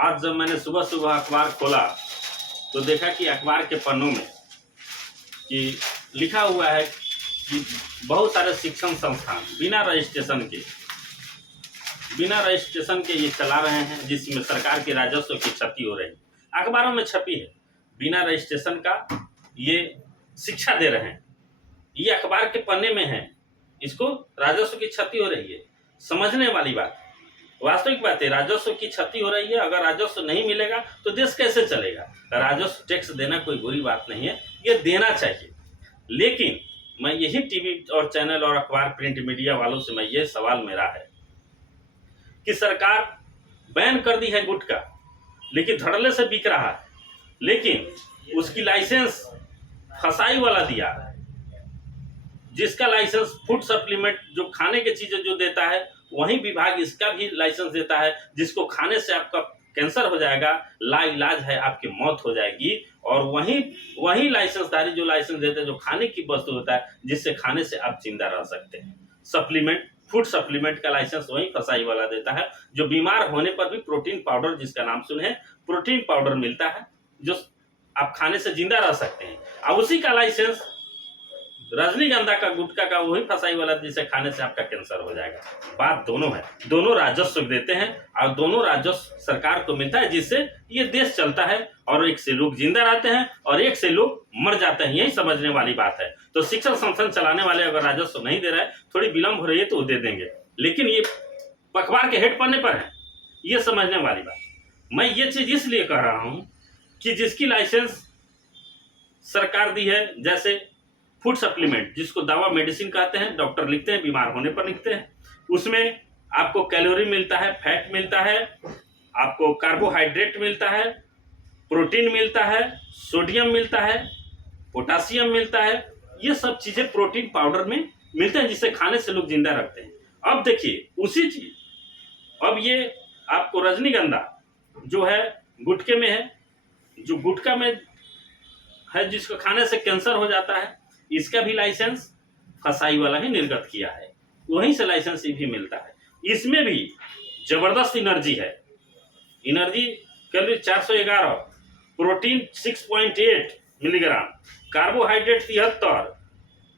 आज जब मैंने सुबह सुबह अखबार खोला तो देखा कि अखबार के पन्नों में कि लिखा हुआ है कि बहुत सारे शिक्षण संस्थान बिना रजिस्ट्रेशन के ये चला रहे हैं, जिसमें सरकार के राजस्व की क्षति हो रही है। अखबारों में छपी है, बिना रजिस्ट्रेशन का ये शिक्षा दे रहे हैं, ये अखबार के पन्ने में है, इसको राजस्व की क्षति हो रही है। समझने वाली बात, वास्तविक बात है, राजस्व की क्षति हो रही है। अगर राजस्व नहीं मिलेगा तो देश कैसे चलेगा? राजस्व टैक्स देना कोई बुरी बात नहीं है, ये देना चाहिए। लेकिन मैं यही टीवी और चैनल और अखबार प्रिंट मीडिया वालों से मैं ये सवाल मेरा है कि सरकार बैन कर दी है गुटखा, लेकिन धड़ल्ले से बिक रहा है, लेकिन उसकी लाइसेंस फसाई वाला दिया है। जिसका लाइसेंस फूड सप्लीमेंट जो खाने की चीजें जो देता है, वही विभाग इसका भी लाइसेंस देता है। जिसको खाने से आपका कैंसर हो जाएगा, लाइलाज है, आपकी मौत हो जाएगी। और वही लाइसेंसधारी जो लाइसेंस देते हैं, जो खाने की वस्तु होता है, जिससे खाने से आप जिंदा रह सकते हैं, सप्लीमेंट, फूड सप्लीमेंट का लाइसेंस वही फसाई वाला देता है। जो बीमार होने पर भी प्रोटीन पाउडर, जिसका नाम सुने हैं, प्रोटीन पाउडर मिलता है, जो आप खाने से जिंदा रह सकते हैं। अब उसी का लाइसेंस रजनीगंधा का, गुटखा का वही फसाई वाला, जिसे खाने से आपका कैंसर हो जाएगा। बात दोनों है, दोनों राजस्व देते हैं और दोनों राजस्व सरकार को मिलता है, जिससे ये देश चलता है और एक से लोग जिंदा रहते हैं और एक से लोग मर जाते हैं। यही समझने वाली बात है। तो शिक्षण संस्थान चलाने वाले अगर राजस्व नहीं दे रहा है, थोड़ी विलंब हो रही है तो वो दे देंगे, लेकिन ये अखबार के हेड पन्ने पर है, ये समझने वाली बात। मैं ये चीज इसलिए कह रहा हूं कि जिसकी लाइसेंस सरकार दी है, जैसे फूड सप्लीमेंट, जिसको दवा मेडिसिन कहते हैं, डॉक्टर लिखते हैं, बीमार होने पर लिखते हैं, उसमें आपको कैलोरी मिलता है, फैट मिलता है, आपको कार्बोहाइड्रेट मिलता है, प्रोटीन मिलता है, सोडियम मिलता है, पोटासियम मिलता है। ये सब चीजें प्रोटीन पाउडर में मिलते हैं, जिसे खाने से लोग जिंदा रखते हैं। अब देखिए उसी चीज, अब ये आपको रजनीगंधा जो है गुटखे में है, जो गुटखा में है, जिसको खाने से कैंसर हो जाता है, इसका भी लाइसेंस फसाई वाला ही निर्गत किया है, वहीं से लाइसेंस भी मिलता है। इसमें भी जबरदस्त एनर्जी है, energy calorie 411, protein 6.8 milligram, carbohydrate 73,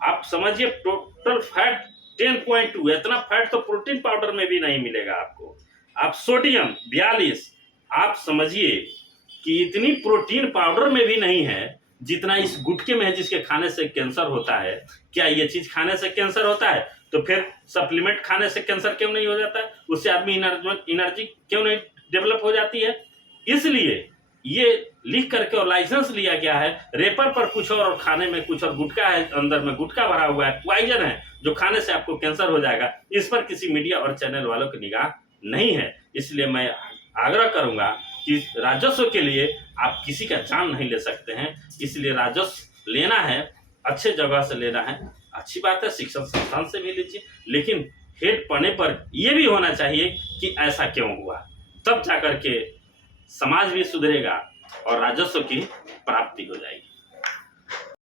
आप समझिए टोटल फैट 10.2। इतना फैट तो प्रोटीन पाउडर में भी नहीं मिलेगा आपको। आप सोडियम 42, आप समझिए कि इतनी प्रोटीन पाउडर में भी नहीं है जितना इस गुटखे में है, जिसके खाने से कैंसर होता है। क्या ये चीज खाने से कैंसर होता है? तो फिर सप्लीमेंट खाने से कैंसर क्यों नहीं हो जाता है? उससे आदमी एनर्जी क्यों नहीं डेवलप हो जाती है? इसलिए ये लिख करके और लाइसेंस लिया गया है, रेपर पर कुछ और खाने में कुछ और, गुटखा है, अंदर में गुटखा भरा हुआ है, पॉइजन है, जो खाने से आपको कैंसर हो जाएगा। इस पर किसी मीडिया और चैनल वालों की निगाह नहीं है। इसलिए मैं आग्रह करूंगा कि राजस्व के लिए आप किसी का जान नहीं ले सकते हैं। इसलिए राजस्व लेना है, अच्छे जगह से लेना है, अच्छी बात है, शिक्षण संस्थान से भी लीजिए, लेकिन हेड पन्ने पर यह भी होना चाहिए कि ऐसा क्यों हुआ, तब जाकर के समाज भी सुधरेगा और राजस्व की प्राप्ति हो जाएगी।